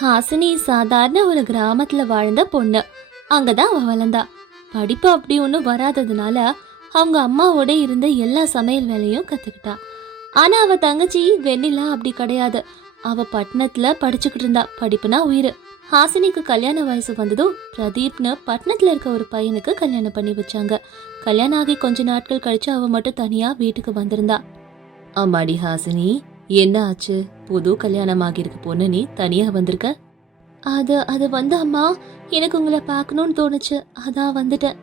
ஹாசினி சாதாரண ஒரு கிராமத்துல வாழ்ந்த பொண்ணு. அங்கதான் அவ வளர்ந்தா படிப்பு அப்படி ஒன்றும் வராததுனால அவங்க அம்மாவோட இருந்த எல்லா சமையல் வேலையும் கத்துக்கிட்டா. ஆனா அவ தங்கச்சி வெண்ணிலா அப்படி கிடையாது. அவ பட்டணத்துல படிச்சுக்கிட்டு இருந்தா. படிப்புனா உயிர். ஹாசினிக்கு கல்யாண வயசு வந்ததும் பிரதீப்னு பட்டணத்துல இருக்க ஒரு பையனுக்கு கல்யாணம் பண்ணி வச்சாங்க. கல்யாணம் ஆகி கொஞ்ச நாட்கள் கழிச்சு அவ மட்டும் தனியா வீட்டுக்கு வந்திருந்தா. அம்மாடி ஹாசினி. என்ன ஆச்சு? புது கல்யாணம் ஆகியிருக்க பொண்ணு நீ தனியா வந்திருக்க? அது அது வந்து அம்மா எனக்கு உங்களை பார்க்கணும்னு தோணுச்சு. அதான் வந்துட்டேன்.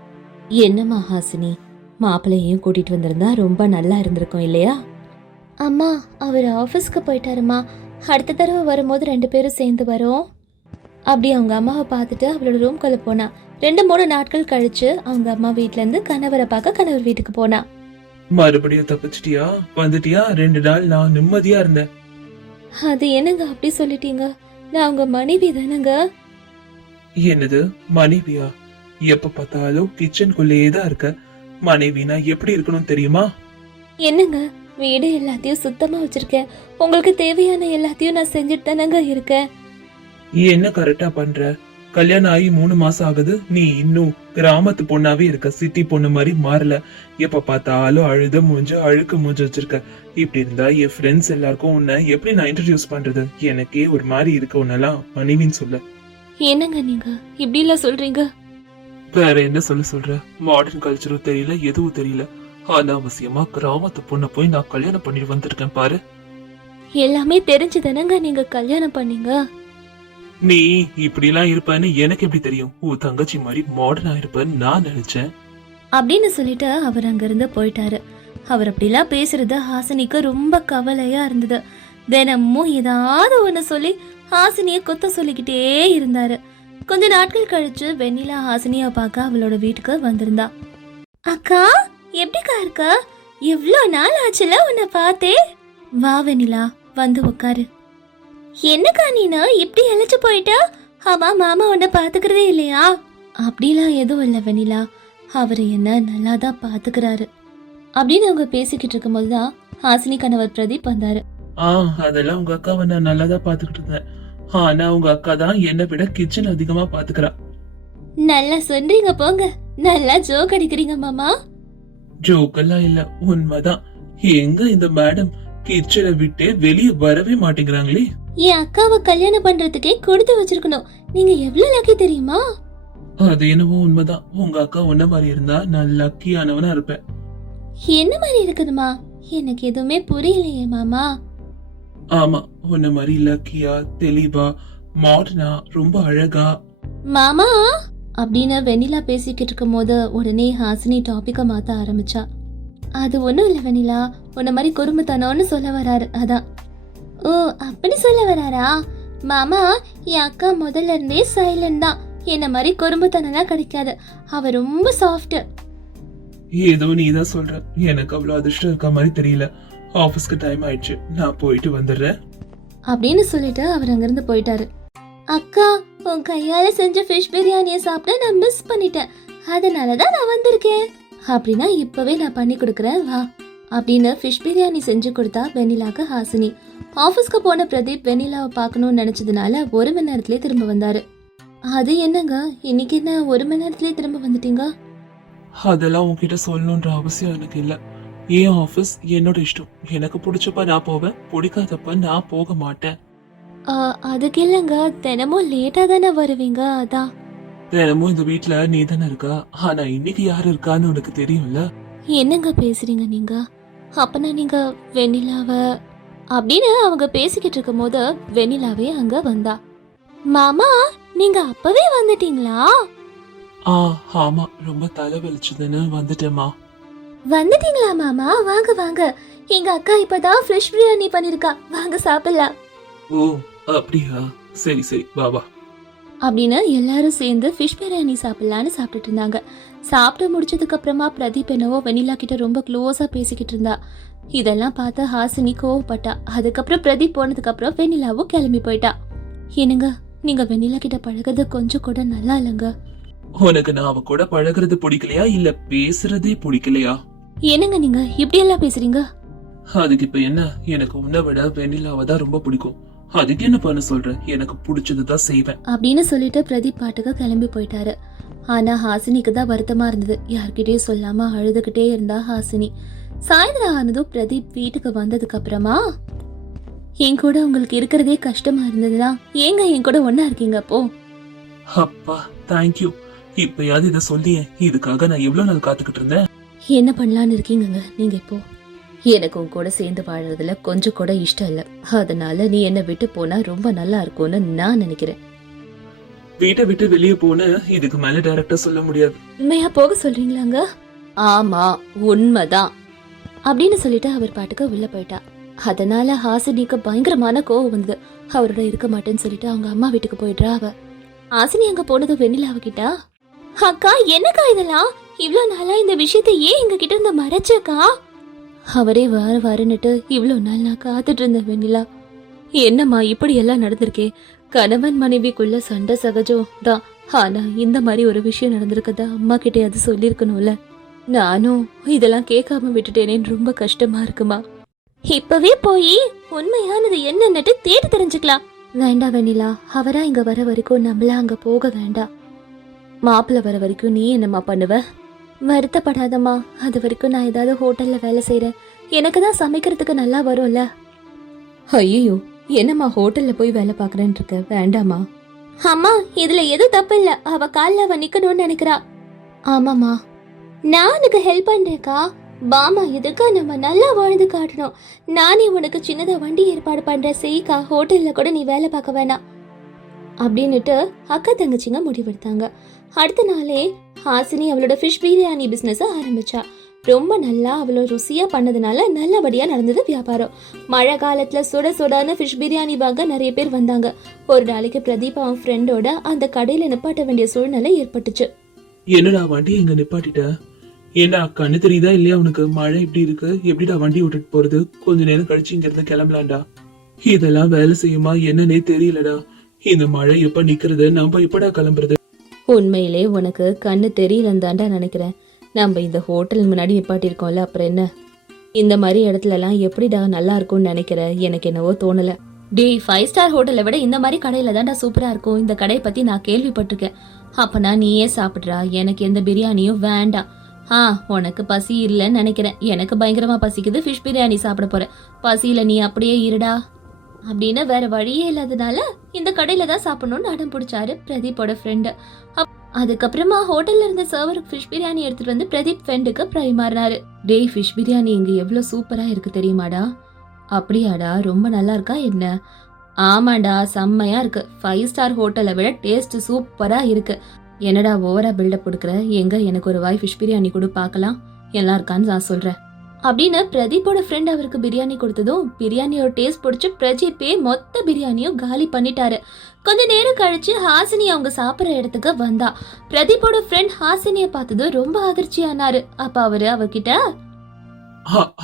என்னம்மா ஹாசினி மாப்பிள்ளையும் கூட்டிட்டு வந்திருந்தா ரொம்ப நல்லா இருந்திருக்கும் இல்லையா? அம்மா அவர் ஆஃபீஸ்க்கு போயிட்டாருமா அடுத்த தடவை வரும்போது ரெண்டு பேரும் சேர்ந்து வரோம். அப்படி அவங்க அம்மாவை பார்த்துட்டு அவளோட ரூம்குள்ள போனா. ரெண்டு மூணு நாட்கள் கழிச்சு அவங்க அம்மா வீட்டிலேருந்து இருந்து கணவரை பார்க்க கணவர் வீட்டுக்கு போனா. மறுபடியும் தப்பிச்சிட்டியா? வந்துட்டியா? ரெண்டு நாள் நான் நிம்மதியா இருந்தேன். அது என்னங்க அப்படி சொல்லிட்டீங்க? நான் உங்க மனைவி தானங்க? என்னது? மனைவியா? எப்ப பார்த்தாலும் கிச்சனுக்குள்ளேயே தான் இருக்க. மனைவினா எப்படி இருக்கணும் தெரியுமா? என்னங்க? வீடு எல்லாத்தையும் சுத்தமா வச்சிருக்கேன். உங்களுக்கு தேவையான எல்லாத்தையும் நான் செஞ்சுட்டு தானங்க இருக்கேன். என்ன கரெக்டா பண்ற? கல்யாணம் ஆகி மூணு மாசம் ஆகுது. நீ இன்னும் கிராமத்து பொண்ணாவே இருக்க. சிட்டி பொண்ணு மாதிரி மாறல. எப்ப பார்த்தாலும் அழுத மூஞ்சு அழுக்கு மூஞ்சு வச்சிருக்க. இப்படி இருந்தா என் ஃப்ரெண்ட்ஸ் எல்லாருக்கும் உன்னை எப்படி நான் இன்ட்ரடியூஸ் பண்றது? எனக்கே ஒரு மாதிரி இருக்க உன்னெல்லாம் மனைவின்னு சொல்ல. என்னங்க நீங்க? இப்படி எல்லாம் சொல்றீங்க? வேற என்ன சொல்ல சொல்ற? மாடர்ன் கல்ச்சரும் தெரியல எதுவும் தெரியல. அனாவசியமா கிராமத்து பொண்ணை போய் நான் கல்யாணம் பண்ணிட்டு வந்திருக்கேன் பாரு. எல்லாமே தெரிஞ்சு தானங்க நீங்க கல்யாணம் பண்ணீங்க? நீ இப்படிலாம் இருப்பான்னு எனக்கு எப்படி தெரியும்? உன் தங்கச்சி மாதிரி மாடர்னா இருப்பேன்னு நான் நினைச்சேன். அப்படின்னு சொல்லிட்டு அவர் அங்கிருந்து போயிட்டாரு. அவர் அப்படிலாம் பேசுறது ஹாசினிக்கு ரொம்ப கவலையா இருந்தது. தினமும் ஏதாவது ஒண்ணு சொல்லி ஹாசினிய குத்த சொல்லிக்கிட்டே இருந்தாரு. கொஞ்ச நாட்கள் கழிச்சு வெண்ணிலா ஹாசினிய பார்க்க அவளோட வீட்டுக்கு வந்திருந்தா. அக்கா எப்படிக்கா இருக்க? எவ்வளோ நாள் ஆச்சுல உன்னை பார்த்தே? வா வெண்ணிலா வந்து உட்காரு என்னக்கா நீனா? இப்படி இழைச்சு போயிட்டா? ஆமா மாமா உன்னை பாத்துக்கிறதே இல்லையா? அப்படிலாம் எதுவும் இல்லை வெண்ணிலா. அவர் என்ன நல்லா தான் பாத்துக்கிறாரு. அப்படின்னு அவங்க பேசிக்கிட்டு இருக்கும்போது தான் ஹாசினி கணவர் பிரதீப் வந்தாரு. ஆ அதெல்லாம் உங்க அக்காவை நான் நல்லா பாத்துக்கிட்டு இருந்தேன். ஆனா உங்க அக்கா தான் என்னை விட கிச்சன் அதிகமா பாத்துக்கிறா. நல்லா சொல்றீங்க போங்க. நல்லா ஜோக் அடிக்கிறீங்க மாமா. ஜோக்கெல்லாம் இல்ல உண்மைதான். எங்க இந்த மேடம் கிச்சனை விட்டே வெளியே வரவே மாட்டேங்கிறாங்களே. என் அக்காவை கல்யாணம் பண்றதுக்கே கொடுத்து வச்சிருக்கணும். நீங்க எவ்வளவு லக்கி தெரியுமா? அது என்னவோ உண்மைதான். உங்க அக்கா உன்ன மாதிரி இருந்தா நான் லக்கியானவனா இருப்பேன். என்ன மாதிரி இருக்குதுமா? எனக்கு எதுவுமே புரியலையே மாமா. ஆமா உன்ன மாதிரி லக்கியா தெளிவா மாடர்னா ரொம்ப அழகா. மாமா அப்படின்னு வெண்ணிலா பேசிக்கிட்டு இருக்கும் போது உடனே ஹாசினி டாபிக்க மாத்த ஆரம்பிச்சா. அது ஒண்ணும் இல்ல வெண்ணிலா. உன்ன மாதிரி குறும்புத்தனம்னு சொல்ல வராரு. அதான். ஓ அப்படி சொல்ல வராரா? மாமா என் அக்கா முதல்ல இருந்தே சைலண்ட் தான். என்ன மாதிரி குறும்புத்தனம்லாம் கிடைக்காது. அவ ரொம்ப சாஃப்ட் ஏதோ நீ தான் சொல்ற. எனக்கு அவ்வளவு அதிர்ஷ்டம் இருக்க மாதிரி தெரியல. ஆபீஸ்க்கு டைம் ஆயிடுச்சு. நான் போயிட்டு வந்துடுறேன். அப்படின்னு சொல்லிட்டு அவர் அங்கிருந்து போயிட்டாரு. அக்கா உன் கையால செஞ்ச ஃபிஷ் பிரியாணியை சாப்பிட நான் மிஸ் பண்ணிட்டேன். அதனால தான் நான் வந்திருக்கேன். அப்படின்னா இப்பவே நான் பண்ணி கொடுக்குறேன் வா அப்படின்னு ஃபிஷ் பிரியாணி செஞ்சு கொடுத்தா வெண்ணிலாக்கு ஹாசினி. ஆஃபீஸ்க்கு போன பிரதீப் வெண்ணிலாவை பார்க்கணும்னு நினைச்சதுனால ஒரு மணி நேரத்திலே திரும்ப வந்தாரு. அது என்னங்க? இன்னைக்கு என்ன ஒரு மணி நேரத்திலே திரும்ப வந்துட்டீங்க? அதெல்லாம் உன்கிட்ட சொல்லணுன்ற அவசியம் எனக்கு இல்ல. என் ஆபீஸ்? என்னோட இஷ்டம். எனக்கு பிடிச்சப்ப நான் போவேன் பிடிக்காதப்ப நான் போக மாட்டேன். அதுக்கு இல்லைங்க. தினமும் லேட்டா தானே வருவீங்க அதான். தினமும் இந்த வீட்ல நீ தானே இருக்கா? ஆனா இன்னைக்கு யாரு இருக்கான்னு உனக்கு தெரியும்ல? என்னங்க பேசுறீங்க நீங்க? அப்பனா நீங்க வெண்ணிலாவ அப்படின்னு அவங்க பேசிக்கிட்டு இருக்கும்போது வெண்ணிலாவே அங்க வந்தா. மாமா நீங்க அப்பவே வந்துட்டீங்களா? ஆ ஆமா. ரொம்ப தலை வெளிச்சதுன்னு வந்துட்டேம்மா. வந்துட்டீங்களா மாமா? வாங்க வாங்க. எங்க அக்கா இப்பதான் ஃப்ரெஷ் பிரியாணி பண்ணிருக்கா. வாங்க சாப்பிடலாம். ஓ அப்படியா? சரி சரி. பாபா அப்படின்னு எல்லாரும் சேர்ந்து ஃபிஷ் பிரியாணி சாப்பிடலான்னு சாப்பிட்டுட்டு இருந்தாங்க. சாப்பிட்டு முடிச்சதுக்கு அப்புறமா பிரதீப் என்னவோ வெண்ணிலா கிட்ட ரொம்ப க்ளோஸா பேசிக்கிட்டு இருந்தா. இதெல்லாம் பார்த்து ஹாசினி கோவப்பட்டா. அதுக்கப்புறம் பிரதீப் போனதுக்கு அப்புறம் வெண்ணிலாவும் கிளம்பி போயிட்டா. என்னங்க நீங்க வெண்ணிலா கிட்ட பழகுறது கொஞ்சம் கூட நல்லா இல்லைங்க. உனக்கு நான் அவ கூட பழகுறது பிடிக்கலையா? இல்ல பேசுறதே பிடிக்கலையா? என்னங்க நீங்க இப்படி எல்லாம் பேசுறீங்க? அதுக்கு இப்ப என்ன? எனக்கு உன்னை விட வெண்ணிலாவை தான் ரொம்ப பிடிக்கும். அதுக்கு என்ன பண்ண சொல்ற? எனக்கு பிடிச்சதுதான் செய்வேன். அப்படின்னு சொல்லிட்டு பிரதீப் பாட்டுக்கு கிளம்பி போயிட்டாரு. ஆனா ஹாசினிக்கு தான் வருத்தமா இருந்தது. யார்கிட்டயும் சொல்லாம அழுதுகிட்டே இருந்தா ஹாசினி. சாயந்தரம் ஆனதும் பிரதீப் வீட்டுக்கு வந்ததுக்கு அப்புறமா என் கூட உங்களுக்கு இருக்கிறதே கஷ்டமா இருந்ததுன்னா ஏங்க என் கூட ஒண்ணா இருக்கீங்க அப்போ? அப்பா தேங்க்யூ இப்பயாவது இத சொல்லியே. இதுக்காக நான் எவ்வளவு நாள் காத்துக்கிட்டு இருந்தேன்? என்ன பண்ணலான்னு இருக்கீங்கங்க. நீங்க இப்போ எனக்கு உன் கூட சேர்ந்து வாழறதுல கொஞ்சம் கூட இஷ்டம் இல்ல. அதனால நீ என்ன விட்டு போனா ரொம்ப நல்லா இருக்கும்னு நான் நினைக்கிறேன். வீட்டை விட்டு வெளியே போன இதுக்கு மேல டைரக்டா சொல்ல முடியாது. உண்மையா போக சொல்றீங்களாங்க? ஆமா உண்மைதான். அப்படின்னு சொல்லிட்டு அவர் பாட்டுக்கு உள்ள போயிட்டா. அதனால ஹாசினிக்கு பயங்கரமான கோவம் வந்தது. அவரோட இருக்க மாட்டேன்னு சொல்லிட்டு அவங்க அம்மா வீட்டுக்கு போயிடுறா அவ. ஹாசினி அங்க போனது வெண்ணிலா அவகிட்ட அக்கா என்னக்கா இதெல்லாம்? இவ்ளோ நாளா இந்த விஷயத்தை ஏன் எங்க கிட்ட இருந்து மறைச்சக்கா? அவரே வார வாரன்னுட்டு இவ்வளோ நாள் நான் காத்துட்டு இருந்தேன் வெண்ணிலா. என்னம்மா இப்படி எல்லாம் நடந்திருக்கே? கணவன் மனைவிக்குள்ள சண்டை சகஜம் தான். ஆனா இந்த மாதிரி ஒரு விஷயம் நடந்திருக்கதா அம்மா கிட்டே அது சொல்லியிருக்கணும்ல. நானும் இதெல்லாம் கேட்காம விட்டுட்டேனேன்னு ரொம்ப கஷ்டமா இருக்குமா. இப்பவே போய் உண்மையானது என்னன்னுட்டு தேடி தெரிஞ்சுக்கலாம். வேண்டாம் வெண்ணிலா அவரா இங்க வர வரைக்கும் நம்மள அங்க போக வேண்டாம். மாப்பிள்ள வர வரைக்கும் நீ என்னம்மா பண்ணுவ? வருத்தப்படாதம்மா. அது வரைக்கும் நான் ஏதாவது ஹோட்டல்ல வேலை செய்றேன். எனக்கு தான் சமைக்கிறதுக்கு நல்லா வரும்ல. ஐயோ என்னம்மா ஹோட்டல்ல போய் வேலை பாக்குறேன்னு இருக்க வேண்டாமா அம்மா இதுல எதுவும் தப்பு இல்ல அவ கால்ல அவ நிக்கணும்னு நினைக்கிறா. ஆமாமா நான் உனக்கு ஹெல்ப் பண்றேக்கா பாமா இதுக்கா நம்ம நல்லா வாழ்ந்து காட்டணும். நானே உனக்கு சின்னதா வண்டி ஏற்பாடு பண்றேன். செய்க்கா ஹோட்டல்ல கூட நீ வேலை பார்க்க வேணாம். அப்படின்னுட்டு அக்கா தங்கச்சிங்க முடிவெடுத்தாங்க. அடுத்த நாளே ஹாசினி அவளோட ஃபிஷ் பிரியாணி பிஸ்னஸை ஆரம்பிச்சா. ரொம்ப நல்லா அவ்வளோ ருசியா பண்ணதுனால நல்லபடியா நடந்தது வியாபாரம். மழை காலத்துல சுட சுடான ஃபிஷ் பிரியாணி வாங்க நிறைய பேர் வந்தாங்க. ஒரு நாளைக்கு பிரதீப் அவன் ஃப்ரெண்டோட அந்த கடையில நிப்பாட்ட வேண்டிய சூழ்நிலை ஏற்பட்டுச்சு. என்னடா வண்டி எங்க நிப்பாட்டிட்ட? ஏன்னா கண்ணு தெரியுதா இல்லையா உனக்கு? மழை இப்படி இருக்கு. எப்படிடா வண்டி விட்டுட்டு போறது? கொஞ்ச நேரம் கழிச்சு இங்க இருந்து கிளம்பலாம்டா. இதெல்லாம் வேலை செய்யுமா? என்னன்னே தெரியலடா. இந்த மழை எப்ப நிக்கிறது? நம்ம எப்படா கிளம்புறது? உண்மையிலே உனக்கு கண்ணு தெரியலந்தாண்டா நினைக்கிறேன். நம்ம இந்த ஹோட்டல் முன்னாடி நிப்பாட்டியிருக்கோம்ல அப்புறம் என்ன? இந்த மாதிரி இடத்துலலாம் எப்படிடா நல்லா இருக்கும்னு நினைக்கிற? எனக்கு என்னவோ தோணல. டே ஃபைவ் ஸ்டார் ஹோட்டலை விட இந்த மாதிரி கடையில தான்டா சூப்பரா இருக்கும். இந்த கடையை பத்தி நான் கேள்விப்பட்டிருக்கேன். அப்பனா நீயே சாப்பிட்றா. எனக்கு எந்த பிரியாணியும் வேண்டாம். ஆ உனக்கு பசி இல்லைன்னு நினைக்கிறேன். எனக்கு பயங்கரமா பசிக்குது. ஃபிஷ் பிரியாணி சாப்பிட போறேன். பசியில நீ அப்படியே இருடா. அப்படின்னு வேற வழியே இல்லாதனால இந்த கடையில தான் சாப்பிடணும்னு அடம் பிடிச்சாரு பிரதீப்போட ஃப்ரெண்டு அதுக்கப்புறமா ஹோட்டல்ல இருந்த சர்வர் ஃபிஷ் பிரியாணி எடுத்துட்டு வந்து பிரதீப் ஃப்ரெண்டுக்கு பரிமாறினாரு டேய் ஃபிஷ் பிரியாணி இங்க எவ்வளவு சூப்பரா இருக்கு தெரியுமாடா? அப்படியாடா ரொம்ப நல்லா இருக்கா என்ன? ஆமாடா செம்மையா இருக்கு. ஃபைவ் ஸ்டார் ஹோட்டலை விட டேஸ்ட் சூப்பரா இருக்கு. என்னடா ஓவரா பில்டப் கொடுக்குற? எங்க எனக்கு ஒரு வாய் ஃபிஷ் பிரியாணி கொடு பார்க்கலாம். எல்லாம் இருக்கான்னு நான் சொல்றேன். அப்படின்னு பிரதீப்போட ஃப்ரெண்ட் அவருக்கு பிரியாணி கொடுத்ததும் பிரியாணியோட டேஸ்ட் பிடிச்சி பிரதீப்பே மொத்த பிரியாணியும் காலி பண்ணிட்டாரு. கொஞ்ச நேரம் கழிச்சு ஹாசினி அவங்க சாப்பிட்ற இடத்துக்கு வந்தா. பிரதீப்போட ஃப்ரெண்ட் ஹாசினிய பார்த்ததும் ரொம்ப அதிர்ச்சியானாரு அப்ப அவரு அவகிட்ட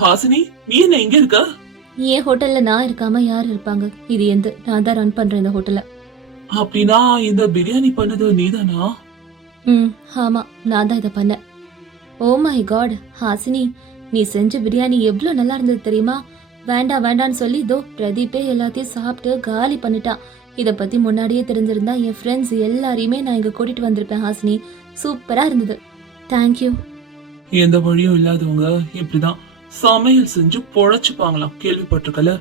ஹாசினி நீ என்ன இங்க இருக்க? என் ஹோட்டல்ல நான் இருக்காம யார் இருப்பாங்க? இது எந்த நான் தான் ரன் பண்றேன் இந்த ஹோட்டல்ல அப்படின்னா இந்த பிரியாணி பண்ணது நீதானா? ம் ஆமா நான் தான் இதை பண்ணேன். ஓ மை காட் ஹாசினி நீ செஞ்ச பிரியாணி எவ்வளோ நல்லா இருந்தது தெரியுமா? வேண்டாம் வேண்டான்னு சொல்லி இதோ பிரதீப்பே எல்லாத்தையும் சாப்பிட்டு காலி பண்ணிட்டான் இதை பத்தி முன்னாடியே தெரிஞ்சிருந்தா என் ஃப்ரெண்ட்ஸ் எல்லாரையுமே நான் இங்க கூட்டிட்டு வந்திருப்பேன் ஹாசினி. சூப்பரா இருந்தது. தேங்க்யூ எந்த வழியும் இல்லாதவங்க இப்படிதான். சமையல் செஞ்சு பொழைச்சுப்பாங்களாம் கேள்விப்பட்டிருக்கல.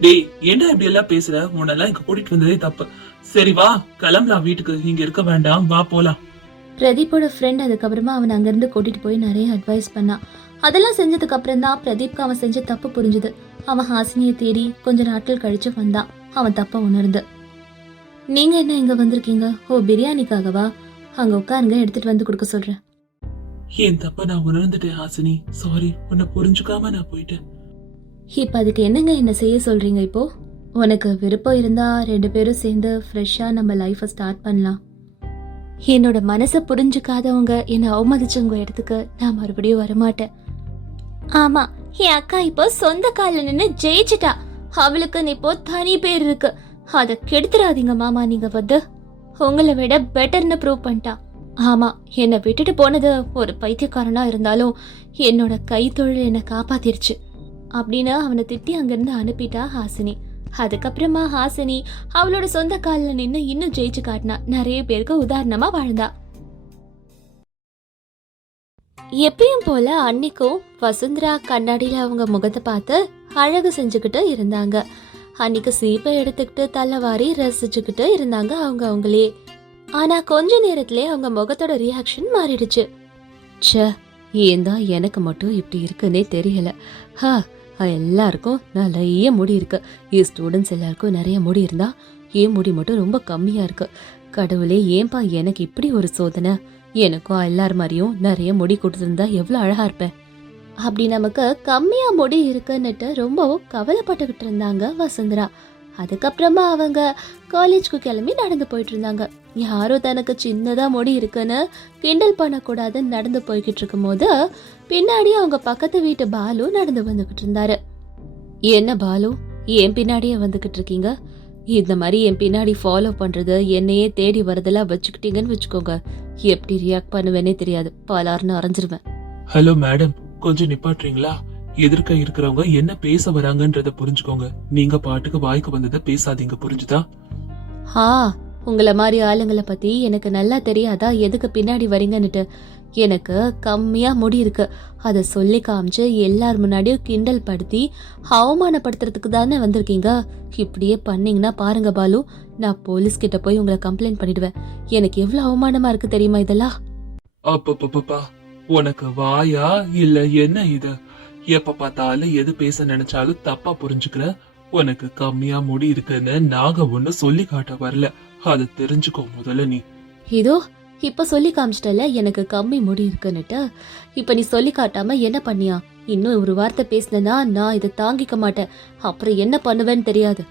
டேய் ஏன்டா இப்படி எல்லாம் பேசுற? உன்னெல்லாம் இங்க கூட்டிட்டு வந்ததே தப்பு. சரி வா கிளம்பலாம் வீட்டுக்கு. இங்க இருக்க வேண்டாம். வா போலாம். பிரதீப்போட ஃப்ரெண்ட் அதுக்கப்புறமா அவன் அங்கிருந்து கூட்டிட்டு போய் நிறைய அட்வைஸ் பண்ணான் அதெல்லாம் செஞ்சதுக்கு அப்புறம் தான் பிரதீப்க்கு அவன் செஞ்ச தப்பு புரிஞ்சுது. அவன் ஹாசினியை தேடி கொஞ்ச நாட்கள் கழிச்சு வந்தான். அவன் தப்ப உணர்ந்து. நீங்க என்ன இங்க வந்திருக்கீங்க? ஓ பிரியாணிக்காகவா? அங்க உட்காருங்க எடுத்துட்டு வந்து கொடுக்க சொல்றேன். என் தப்ப நான் உணர்ந்துட்டேன் ஹாசினி. சாரி உன்னை புரிஞ்சுக்காம நான் போயிட்டேன். இப்ப அதுக்கு என்னங்க என்ன செய்ய சொல்றீங்க இப்போ? உனக்கு விருப்பம் இருந்தா ரெண்டு பேரும் சேர்ந்து ஃப்ரெஷ்ஷா நம்ம லைஃபை ஸ்டார்ட் பண்ணலாம். என்னோட மனசை புரிஞ்சுக்காதவங்க என்னை அவமதிச்சவங்க இடத்துக்கு நான் மறுபடியும் வரமாட்டேன். ஆமா என் அக்கா இப்போ சொந்த காலில் நின்று ஜெயிச்சிட்டா. அவளுக்கு இப்போ தனி பேர் இருக்கு. அதை கெடுத்துறாதீங்க மாமா நீங்க வந்து. உங்களை விட பெட்டர்னு ப்ரூவ் பண்ணிட்டா. ஆமா என்னை விட்டுட்டு போனது ஒரு பைத்தியக்காரனா இருந்தாலும் என்னோட கைத்தொழில் என்னை காப்பாத்திருச்சு. அப்படின்னு அவனை திட்டி அங்கிருந்து அனுப்பிட்டா ஹாசினி. அதுக்கப்புறமா ஹாசினி அவளோட சொந்த காலில் நின்று இன்னும் ஜெயிச்சு காட்டினா நிறைய பேருக்கு உதாரணமா வாழ்ந்தா. எப்பயும் போல அன்னைக்கும் வசுந்தரா கண்ணாடியில அவங்க முகத்தை பார்த்து அழகு செஞ்சுக்கிட்டு இருந்தாங்க. அன்னைக்கு சீப்பை எடுத்துக்கிட்டு தள்ளவாரி ரசிச்சுக்கிட்டு இருந்தாங்க அவங்க அவங்களே. ஆனா கொஞ்ச நேரத்திலே அவங்க முகத்தோட ரியாக்ஷன் மாறிடுச்சு. ச்சே ஏன் தான் எனக்கு மட்டும் இப்படி இருக்குன்னே தெரியல. ஹா எல்லாருக்கும் நிறைய முடி இருக்கு. என் ஸ்டூடெண்ட்ஸ் எல்லாருக்கும் நிறைய முடி இருந்தா என் முடி மட்டும் ரொம்ப கம்மியா இருக்கு. கடவுளே ஏன்பா எனக்கு இப்படி ஒரு சோதனை? எனக்கும் எல்லார் மாதிரியும் நிறைய முடி கொடுத்துருந்தா எவ்வளோ அழகாக இருப்பேன். அப்படி நமக்கு கம்மியாக முடி இருக்குன்னுட்டு ரொம்ப கவலைப்பட்டுக்கிட்டு இருந்தாங்க வசுந்தரா. அதுக்கப்புறமா அவங்க காலேஜ்க்கு கிளம்பி நடந்து போயிட்டு இருந்தாங்க. யாரோ தனக்கு சின்னதாக முடி இருக்குன்னு கிண்டல் பண்ணக்கூடாதுன்னு நடந்து போய்கிட்டு இருக்கும்போது பின்னாடி அவங்க பக்கத்து வீட்டு பாலு நடந்து வந்துக்கிட்டு இருந்தாரு. என்ன பாலு? ஏன் பின்னாடியே வந்துக்கிட்டு இருக்கீங்க? இந்த மாதிரி என் பின்னாடி ஃபாலோ பண்றது என்னையே தேடி வரதெல்லாம் வச்சுக்கிட்டீங்கன்னு வச்சுக்கோங்க. எப்படி ரியாக்ட் பண்ணுவேனே தெரியாது. பலார்னு அரைஞ்சிருவேன். ஹலோ மேடம் கொஞ்சம் நிப்பாட்டுறீங்களா? எதிர்க்க இருக்கிறவங்க என்ன பேச வராங்கன்றத புரிஞ்சுக்கோங்க. நீங்க பாட்டுக்கு வாய்க்கு வந்ததை பேசாதீங்க புரிஞ்சுதா? ஆ உங்கள மாதிரி ஆளுங்களை பத்தி எனக்கு நல்லா தெரியாதா? எதுக்கு பின்னாடி வரீங்கன்னுட்டு. எனக்கு கம்மியா முடி இருக்கு. அதை சொல்லி காமிச்சு எல்லார் முன்னாடியும் கிண்டல் படுத்தி அவமானப்படுத்துறதுக்கு தானே வந்திருக்கீங்க? இப்படியே பண்ணீங்கன்னா பாருங்க பாலு நான் போலீஸ் கிட்ட போய் உங்களை கம்ப்ளைண்ட் பண்ணிடுவேன். எனக்கு எவ்வளவு அவமானமா இருக்கு தெரியுமா இதெல்லாம்? அப்பப்பப்பா உனக்கு வாயா இல்ல என்ன இது? எப்ப பார்த்தாலும் எது பேச நினைச்சாலும் தப்பா புரிஞ்சுக்கிற? உனக்கு கம்மியா முடி இருக்குன்னு நாங்க ஒண்ணு சொல்லி காட்ட வரல. அதை தெரிஞ்சுக்கோ முதல்ல நீ. இதோ இப்ப சொல்லி காமிச்சிட்டல எனக்கு கம்மி முடி இருக்குன்னுட்டு. இப்ப நீ சொல்லி காட்டாம என்ன பண்ணியா? இன்னும் ஒரு வார்த்தை பேசினா நான் இதை தாங்கிக்க மாட்டேன். அப்புறம் என்ன பண்ணுவேன்னு தெரியாது.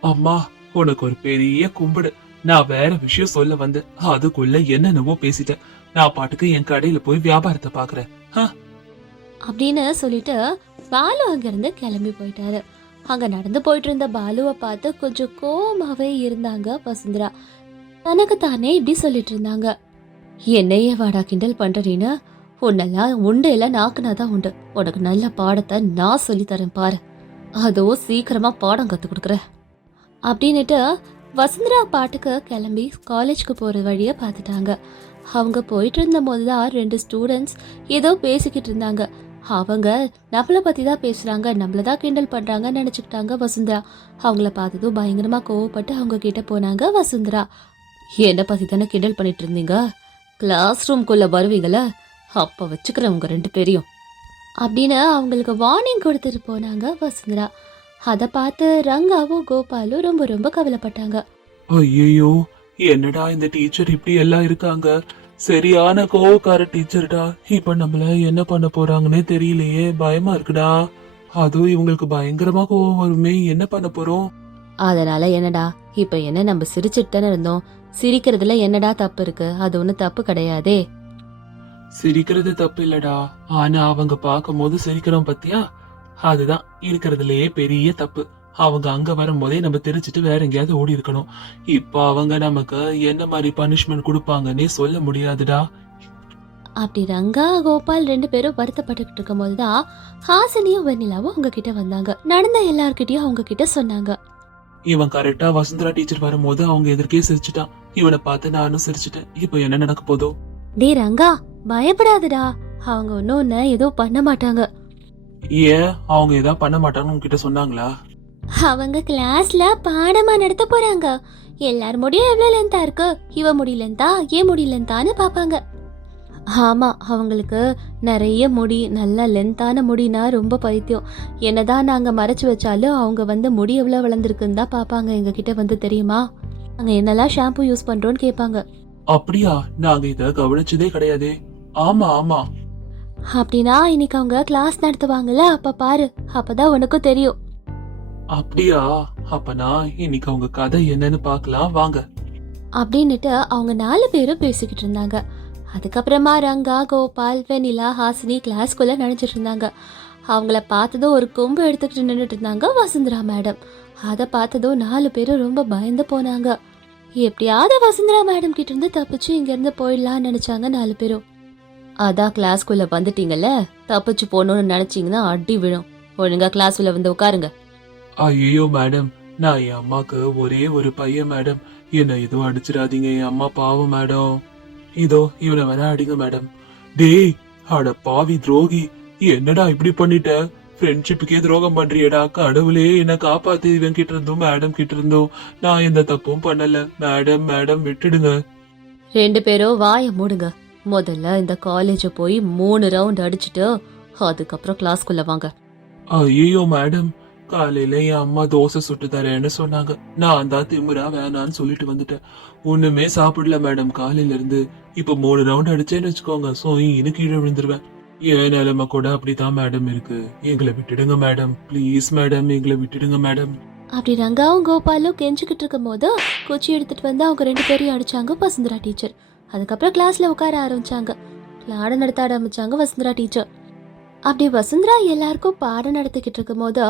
அம்மா உனக்கு ஒரு பெரிய கும்பிடு. நான் வேற விஷயம் சொல்ல வந்தேன் அதுக்குள்ள என்னென்னவோ பேசிட்டேன். நான் பாட்டுக்கு என் கடையில போய் வியாபாரத்தை பாக்குறேன். அப்படின்னு சொல்லிட்டு பாலு அங்கிருந்து கிளம்பி போயிட்டாரு. அங்க நடந்து போயிட்டு இருந்த பாலுவை பார்த்து கொஞ்சம் கோவமாவே இருந்தாங்க வசுந்தரா. தனக்குத்தானே இப்படி சொல்லிட்டு இருந்தாங்க என்னையே வாடா கிண்டல் பண்றீன்னு உன்னெல்லாம் உண்டு இல்ல நாக்குனாதான் உண்டு. உனக்கு நல்ல பாடத்தை நான் சொல்லி தரேன் பாரு. அதோ சீக்கிரமா பாடம் கத்து கொடுக்குறேன் அப்படின்னுட்டு வசுந்தரா பாட்டுக்கு கிளம்பி காலேஜ்க்கு போற வழிய பார்த்துட்டாங்க. அவங்க போயிட்டு இருந்த போதுதான் ரெண்டு ஸ்டூடெண்ட்ஸ் ஏதோ பேசிக்கிட்டு இருந்தாங்க. அவங்க நம்மளை பற்றி தான் பேசுகிறாங்க நம்மள தான் கிண்டல் பண்ணுறாங்கன்னு நினச்சிக்கிட்டாங்க வசுந்தரா. அவங்கள பார்த்ததும் பயங்கரமாக கோவப்பட்டு அவங்க கிட்டே போனாங்க வசுந்தரா. என்ன பத்தி தானே கிண்டல் பண்ணிட்டு இருந்தீங்க கிளாஸ் ரூம்குள்ள வருவீங்கள? அப்ப வச்சுக்கிறேன் உங்க ரெண்டு பேரையும். அப்படின்னு அவங்களுக்கு வார்னிங் கொடுத்துட்டு போனாங்க வசுந்தரா. அதை பார்த்து ரங்காவும் கோபாலும் ரொம்ப ரொம்ப கவலைப்பட்டாங்க. ஐயோ என்னடா இந்த டீச்சர் இப்படி எல்லாம் இருக்காங்க? சரியான கோவக்கார டீச்சர்டா இப்ப நம்மள என்ன பண்ண போறாங்கன்னே தெரியலையே பயமா இருக்குடா. அதுவும் இவங்களுக்கு பயங்கரமா கோவம் வருமே என்ன பண்ண போறோம்? அதனால என்னடா இப்ப என்ன நம்ம சிரிச்சிட்டு தானே இருந்தோம்? சிரிக்கிறதுல என்னடா தப்பு இருக்கு? அது ஒன்றும் தப்பு கிடையாதே. சிரிக்கிறது தப்பு இல்லடா. ஆனா அவங்க பார்க்கும் போது சிரிக்கிறோம் பத்தியா? அதுதான். இருக்கிறதுலயே பெரிய தப்பு. அவங்க அங்க வரும்போதே நம்ம தெரிச்சிட்டு வேற எங்கேயாவது ஓடி இருக்கணும். இப்ப அவங்க நமக்கு என்ன மாதிரி பனிஷ்மெண்ட் கொடுப்பாங்கன்னே சொல்ல முடியாதுடா. அப்படி ரங்கா கோபால் ரெண்டு பேரும் வருத்தப்பட்டுக்கிட்டு இருக்கும் போதுதான் ஹாசினியும் வெண்ணிலாவும் அவங்க கிட்ட வந்தாங்க. நடந்த எல்லார்கிட்டயும் அவங்க கிட்ட சொன்னாங்க. இவன் கரெக்டா வசுந்தரா டீச்சர் வரும்போது அவங்க எதிர்க்கே சிரிச்சிட்டான். இவனை பார்த்து நானும் சிரிச்சிட்டேன். இப்போ என்ன நடக்க போதோ? டே ரங்கா பயப்படாதடா. அவங்க ஒன்னும் உன்னை ஏதோ பண்ண மாட்டாங்க. ஏன்? அவங்க ஏதாவது பண்ண மாட்டாங்கன்னு உன்கிட்ட சொன்னாங்களா? அவங்க கிளாஸ்ல பாடமா நடத்த போறாங்க. எல்லார் முடியும் எவ்வளவு லென்த்தா இருக்கு? இவ முடி லென்த்தா ஏன் முடி லென்த்தான்னு பாப்பாங்க ஆமா அவங்களுக்கு நிறைய முடி நல்ல லென்த்தான முடினா ரொம்ப பைத்தியம். என்னதான் நாங்க மறைச்சு வச்சாலும் அவங்க வந்து முடி எவ்வளவு வளர்ந்துருக்குன்னு தான் பாப்பாங்க எங்க கிட்ட வந்து தெரியுமா? நாங்க என்னெல்லாம் ஷாம்பு யூஸ் பண்றோம்னு கேட்பாங்க. அப்படியா? நாங்க இத கவனிச்சதே கிடையாதே. ஆமா ஆமா. அப்படின்னா இன்னைக்கு அவங்க கிளாஸ் நடத்துவாங்கல்ல அப்ப பாரு. அப்பதான் உனக்கும் தெரியும். அப்படியா? அப்பனா இன்னைக்கு அவங்க கதை என்னன்னு பார்க்கலாம். வாங்க. அப்படின்னுட்டு அவங்க நாலு பேரும் பேசிக்கிட்டு இருந்தாங்க. அதுக்கப்புறமா ரங்கா கோபால் வெனிலா ஹாசினி கிளாஸ்குள்ளே நினச்சிட்டு இருந்தாங்க. அவங்கள பார்த்ததும் ஒரு கொம்பு எடுத்துக்கிட்டு நின்றுட்டு இருந்தாங்க வசுந்தரா மேடம் அதை பார்த்ததும் நாலு பேரும் ரொம்ப பயந்து போனாங்க. எப்படியாவது வசுந்தரா மேடம் கிட்ட இருந்து தப்பிச்சு இங்கேருந்து போயிடலாம்னு நினச்சாங்க நாலு பேரும். அதான் கிளாஸ்க்குள்ள வந்துட்டீங்கல்ல? தப்பிச்சு போகணும்னு நினச்சிங்கன்னா அடி விழும். ஒழுங்கா கிளாஸ்க்குள்ளே வந்து உட்காருங்க. ஐயோ மேடம் நான் என் அம்மாக்கு ஒரே ஒரு பையன் மேடம் என்ன எதுவும் அடிச்சிடாதீங்க என் அம்மா பாவம் மேடம் இதோ இவனை வேணா அடிங்க மேடம். டேய் அட பாவி துரோகி என்னடா இப்படி பண்ணிட்ட? ஃப்ரெண்ட்ஷிப்புக்கே துரோகம் பண்றியடா. கடவுளே என்ன காப்பாத்து. இவன் கிட்ட இருந்தும் மேடம் கிட்ட இருந்தும் நான் எந்த தப்பும் பண்ணல. மேடம் மேடம் விட்டுடுங்க. ரெண்டு பேரும் வாயை மூடுங்க. முதல்ல இந்த காலேஜ போய் மூணு ரவுண்ட் அடிச்சுட்டு அதுக்கப்புறம் கிளாஸ்க்குள்ள வாங்க. ஐயோ மேடம் காலையில என் அம்மா தோசை சுட்டு தரேன்னு சொன்னாங்க. நான் தான் திமுறா வேணான்னு சொல்லிட்டு வந்துட்டேன். ஒண்ணுமே சாப்பிடல மேடம். காலையில இருந்து இப்ப மூணு ரவுண்ட் அடிச்சேன்னு வச்சுக்கோங்க. சோ இன்னும் கீழே விழுந்துருவேன். என் நிலைமை கூட அப்படிதான் மேடம் இருக்கு. எங்களை விட்டுடுங்க மேடம். ப்ளீஸ் மேடம் எங்களை விட்டுடுங்க மேடம். அப்படி ரங்காவும் கோபாலும் கெஞ்சிக்கிட்டு இருக்கும் போது குச்சி எடுத்துட்டு வந்து அவங்க ரெண்டு பேரையும் அடிச்சாங்க வசுந்தரா டீச்சர் அதுக்கப்புறம் கிளாஸ்ல உட்கார ஆரம்பிச்சாங்க. பாடம் நடத்த ஆரம்பிச்சாங்க வசுந்தரா டீச்சர் அப்படி வசுந்தரா எல்லாருக்கும் பாடம் நடத்திக்கிட்டு இருக்கும் போது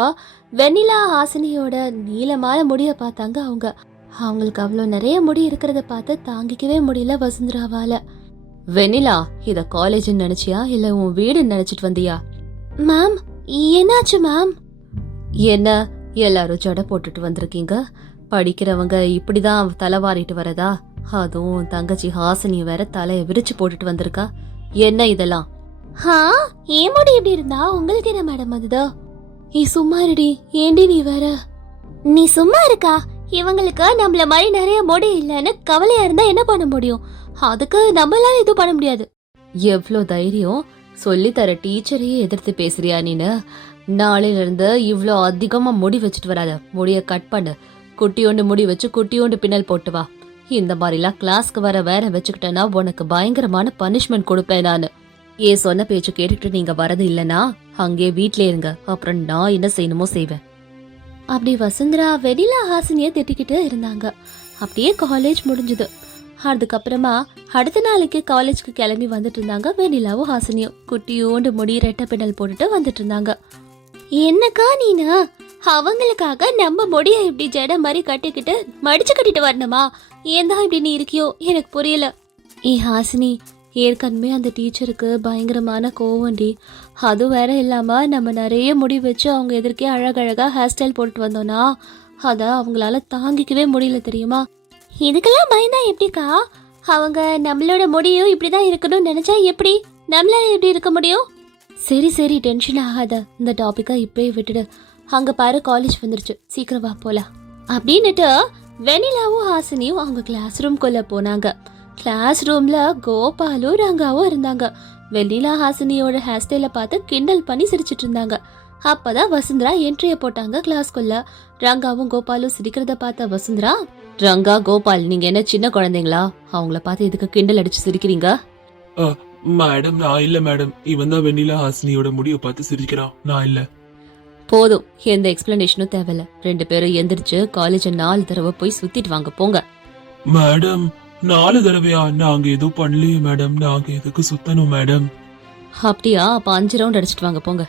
வெண்ணிலா ஹாசினியோட நீளமான முடிய பார்த்தாங்க அவங்க. அவங்களுக்கு அவ்வளோ நிறைய முடி இருக்கிறத பார்த்து தாங்கிக்கவே முடியல வசுந்தராவால. வெண்ணிலா இத காலேஜ் நினைச்சியா? இல்ல உன் வீடு நினைச்சிட்டு வந்தியா? மேம் என்னாச்சு மேம்? என்ன எல்லாரும் ஜடை போட்டுட்டு வந்திருக்கீங்க? படிக்கிறவங்க இப்படிதான் தலைவாரிட்டு வரதா? அதுவும் தங்கச்சி ஹாசினி வேற தலைய விரிச்சு போட்டுட்டு வந்திருக்கா? என்ன இதெல்லாம்? ஹா ஏன் முடி இப்படி இருந்தா? உங்களுக்கு என்ன மேடம் அதுதோ நீ சும்மா இருடி. ஏண்டி நீ வேற? நீ சும்மா இருக்கா? இவங்களுக்கு நம்மள மாதிரி நிறைய முடி இல்லைன்னு கவலையா இருந்தா என்ன பண்ண முடியும்? அதுக்கு நம்மளால எதுவும் பண்ண முடியாது. எவ்வளோ தைரியம். சொல்லித்தர டீச்சரையே எதிர்த்து பேசுறியா நீனு? நாளையில இருந்து அதிகமாக அதிகமா முடி வச்சுட்டு வராத. முடிய கட் பண்ணு. குட்டியோண்டு முடி வச்சு குட்டியோண்டு பின்னல் போட்டு வா. இந்த மாதிரிலாம் கிளாஸ்க்கு வர வேற வச்சுக்கிட்டேன்னா உனக்கு பயங்கரமான பனிஷ்மெண்ட் கொடுப்பேன் நான். ஏ சொன்ன பேச்சு கேட்டுட்டு நீங்க வரது இல்லனா அங்கே வீட்லயே இருங்க. அப்புறம் நான் என்ன செய்யணுமோ செய்வேன். அப்படி வசுந்தரா வெடிலா ஹாசினிய திட்டிக்கிட்டு இருந்தாங்க. அப்படியே காலேஜ் முடிஞ்சது. அதுக்கப்புறமா அடுத்த நாளைக்கு காலேஜ்க்கு கிளம்பி வந்துட்டு இருந்தாங்க வெண்ணிலாவும் ஹாசினியும். குட்டியோண்டு முடி ரெட்டை பின்னல் போட்டுட்டு வந்துட்டு இருந்தாங்க. என்னக்கா நீனா? அவங்களுக்காக நம்ம முடிய இப்படி ஜட மாதிரி கட்டிக்கிட்டு மடிச்சு கட்டிட்டு வரணுமா? ஏன் தான் இப்படி நீ இருக்கியோ? எனக்கு புரியல. ஏ ஹாசினி ஏற்கனவே அந்த டீச்சருக்கு பயங்கரமான கோவண்டி அது வேற இல்லாமல் நம்ம நிறைய முடி வச்சு அவங்க எதிர்க்கே அழகழகாக ஹேர் ஸ்டைல் போட்டுட்டு வந்தோன்னா அதை அவங்களால தாங்கிக்கவே முடியல தெரியுமா? இதுக்கெல்லாம் பயந்தா எப்படிக்கா? அவங்க நம்மளோட முடியும் இப்படிதான் இருக்கணும்னு நினைச்சா எப்படி? நம்மளால எப்படி இருக்க முடியும்? சரி சரி டென்ஷன் ஆகாத. இந்த டாப்பிக்கை இப்பயே விட்டுடு. அங்கே பாரு காலேஜ் வந்துருச்சு. சீக்கிரம் வா அப்படின்னுட்டு வெனிலாவும் ஹாசினியும் அவங்க கிளாஸ் ரூம்குள்ளே போனாங்க. கிளாஸ் ரூம்ல கோபாலும் ரங்காவும் இருந்தாங்க. வெண்ணிலா ஹாசினியோட ஹேர் ஸ்டைல பார்த்து கிண்டல் பண்ணி சிரிச்சிட்டு இருந்தாங்க. அப்பதான் வசுந்தரா என்ட்ரிய போட்டாங்க கிளாஸ்க்குள்ள ரங்காவும் கோபாலும் சிரிக்கிறத பார்த்த வசுந்தரா ரங்கா கோபால் நீங்க என்ன சின்ன குழந்தைங்களா? அவங்கள பார்த்து எதுக்கு கிண்டல் அடிச்சு சிரிக்கிறீங்க? மேடம் நான் இல்ல மேடம் இவன் தான் வெண்ணிலா ஹாசினியோட முடிவை பார்த்து சிரிக்கிறான். நான் இல்ல. போதும். எந்த எக்ஸ்பிளனேஷனும் தேவையில்ல. ரெண்டு பேரும் எந்திரிச்சு காலேஜ நாலு தடவை போய் சுத்திட்டு வாங்க. போங்க. மேடம் நாலு தடவையா? நாங்க எதுவும் பண்ணலையே மேடம் நாங்க எதுக்கு சுத்தணும் மேடம் அப்படியா? அப்ப அஞ்சு ரவுண்ட் அடிச்சிட்டு வாங்க போங்க.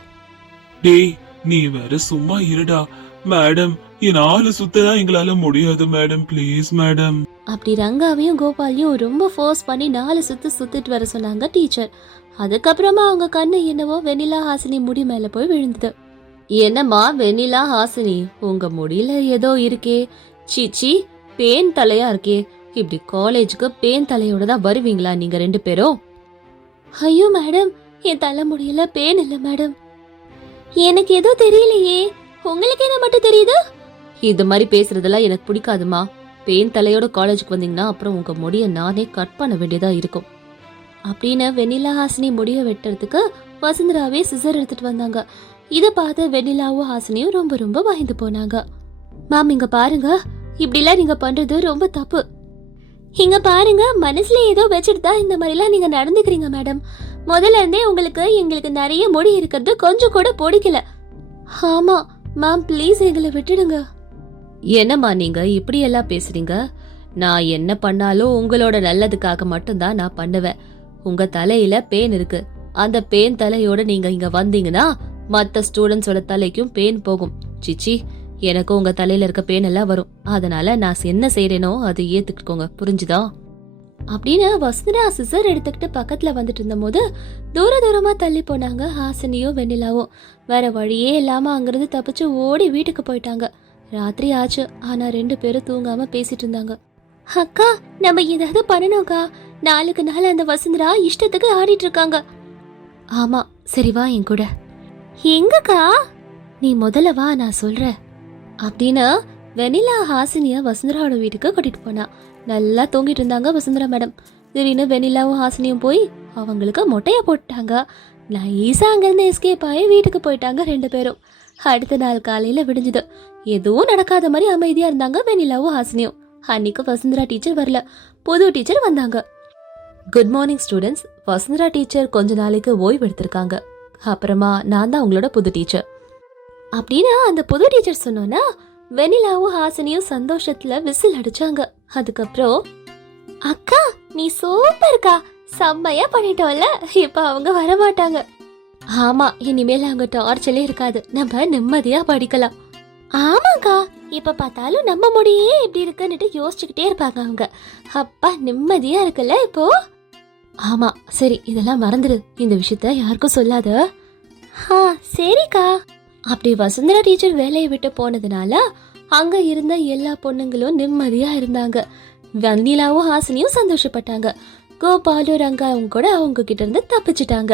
டேய் நீ வேற சும்மா இருடா. மேடம் என் நாலு சுத்ததான் எங்களால முடியாது மேடம் ப்ளீஸ் மேடம் அப்படி ரங்காவையும் கோபாலையும் ரொம்ப ஃபோர்ஸ் பண்ணி நாலு சுத்து சுத்திட்டு வர சொன்னாங்க டீச்சர் அதுக்கப்புறமா அவங்க கண்ணு என்னவோ வெண்ணிலா ஹாசினி முடி மேல போய் விழுந்தது. என்னம்மா வெண்ணிலா ஹாசினி? உங்க முடியில ஏதோ இருக்கே. சீச்சி பேன் தலையா இருக்கே. இப்படி காலேஜுக்கு பேன் தலையோட தான் வருவீங்களா நீங்க ரெண்டு பேரும் ஐயோ மேடம் என் தலை முடியல பேன் இல்ல மேடம் எனக்கு ஏதோ தெரியலையே. உங்களுக்கு என்ன மட்டும் தெரியுது? இது மாதிரி பேசுறதெல்லாம் எனக்கு பிடிக்காதுமா. பேன் தலையோட காலேஜுக்கு வந்தீங்கன்னா அப்புறம் உங்க முடிய நானே கட் பண்ண வேண்டியதா இருக்கும். அப்படின்னு வெண்ணிலா ஹாசினி முடிய வெட்டுறதுக்கு வசுந்தராவே சிசர் எடுத்துட்டு வந்தாங்க. இதை பார்த்து வெண்ணிலாவும் ஹாசினியும் ரொம்ப ரொம்ப வாய்ந்து போனாங்க. மேம் இங்க பாருங்க. இப்படிலாம் நீங்க பண்றது ரொம்ப தப்பு. இங்க பாருங்க மனசுல ஏதோ வச்சுட்டு தான் இந்த மாதிரிலாம் நீங்க நடந்துக்கிறீங்க மேடம். முதல்ல இருந்தே உங்களுக்கு எங்களுக்கு நிறைய முடி இருக்கிறது கொஞ்சம் கூட பிடிக்கல. ஆமா மேம் ப்ளீஸ் எங்களை விட்டுடுங்க. என்னம்மா நீங்க இப்படி எல்லாம் பேசுறீங்க? நான் என்ன பண்ணாலும் உங்களோட நல்லதுக்காக மட்டும்தான் நான் பண்ணுவேன். உங்க தலையில பேன் இருக்கு. அந்த பேன் தலையோட நீங்க இங்க வந்தீங்கன்னா மத்த ஸ்டூடெண்ட்ஸோட தலைக்கும் பேன் போகும். சிச்சி எனக்கும் உங்க தலையில இருக்க பேன் எல்லாம் வரும். அதனால நான் என்ன செய்யறேனோ அதை ஏத்துக்கோங்க புரிஞ்சுதா? அப்படின்னு வசுந்தரா சிசர் எடுத்துக்கிட்டு பக்கத்துல வந்துட்டு இருந்தபோது தூர தூரமா தள்ளி போனாங்க ஹாசினியும் வெண்ணிலாவும். வேற வழியே இல்லாம அங்கிருந்து தப்பிச்சு ஓடி வீட்டுக்கு போயிட்டாங்க. ராத்திரி ஆச்சு ஆனா ரெண்டு பேரும் தூங்காம பேசிட்டு இருந்தாங்க. அக்கா நம்ம ஏதாவது பண்ணணும்க்கா. நாளுக்கு நாள் அந்த வசுந்தரா இஷ்டத்துக்கு ஆடிட்டு இருக்காங்க. ஆமா சரி வா என் கூட. எங்கக்கா? நீ முதல்ல வா நான் சொல்றேன். அப்படின்னு வெனிலா ஹாசினியை வசுந்தராவோட வீட்டுக்கு கூட்டிட்டு போனா. நல்லா தூங்கிட்டு இருந்தாங்க வசுந்தரா மேடம். திடீர்னு வெனிலாவும் ஹாசினியும் போய் அவங்களுக்கு மொட்டையை போட்டாங்க. நைஸா அங்கேருந்து எஸ்கேப் ஆகி வீட்டுக்கு போயிட்டாங்க ரெண்டு பேரும். அடுத்த நாள் காலையில விடிஞ்சுது. எதுவும் நடக்காத மாதிரி அமைதியா இருந்தாங்க வெனிலாவும் ஹாசினியும். அன்னைக்கு வசுந்தரா டீச்சர் வரல. புது டீச்சர் வந்தாங்க. Good morning students Vasundhara teacher கொஞ்ச நாளைக்கு ஓய்வு எடுத்திருக்காங்க. அப்புறமா நான் தான் உங்களோட புது டீச்சர் அப்படின்னு அந்த புது டீச்சர் சொன்னோன்னா வெனிலாவும் ஹாசனியும் சந்தோஷத்துல விசில் அடிச்சாங்க. அதுக்கப்புறம் அக்கா நீ சூப்பர்க்கா செம்மையா பண்ணிட்டோம்ல. இப்ப அவங்க வரமாட்டாங்க. ஆமா இனிமேல் அவங்க டார்ச்சலே இருக்காது. நம்ம நிம்மதியா படிக்கலாம். ஆமாக்கா. இப்ப பார்த்தாலும் நம்ம முடியே இப்படி இருக்குன்னுட்டு யோசிச்சுக்கிட்டே இருப்பாங்க அவங்க. அப்பா நிம்மதியா இருக்குல்ல இப்போ? ஆமா சரி இதெல்லாம் மறந்துடு இந்த விஷயத்த யாருக்கும் சொல்லாத. ஆ சரிக்கா. அப்படி வசுந்தரா டீச்சர் வேலையை விட்டு போனதுனால அங்க இருந்த எல்லா பொண்ணுங்களும் நிம்மதியா இருந்தாங்க. வந்திலாவும் ஹாசினியும் சந்தோஷப்பட்டாங்க. கோபாலு ரங்காவும் கூட அவங்க கிட்ட இருந்து தப்பிச்சிட்டாங்க.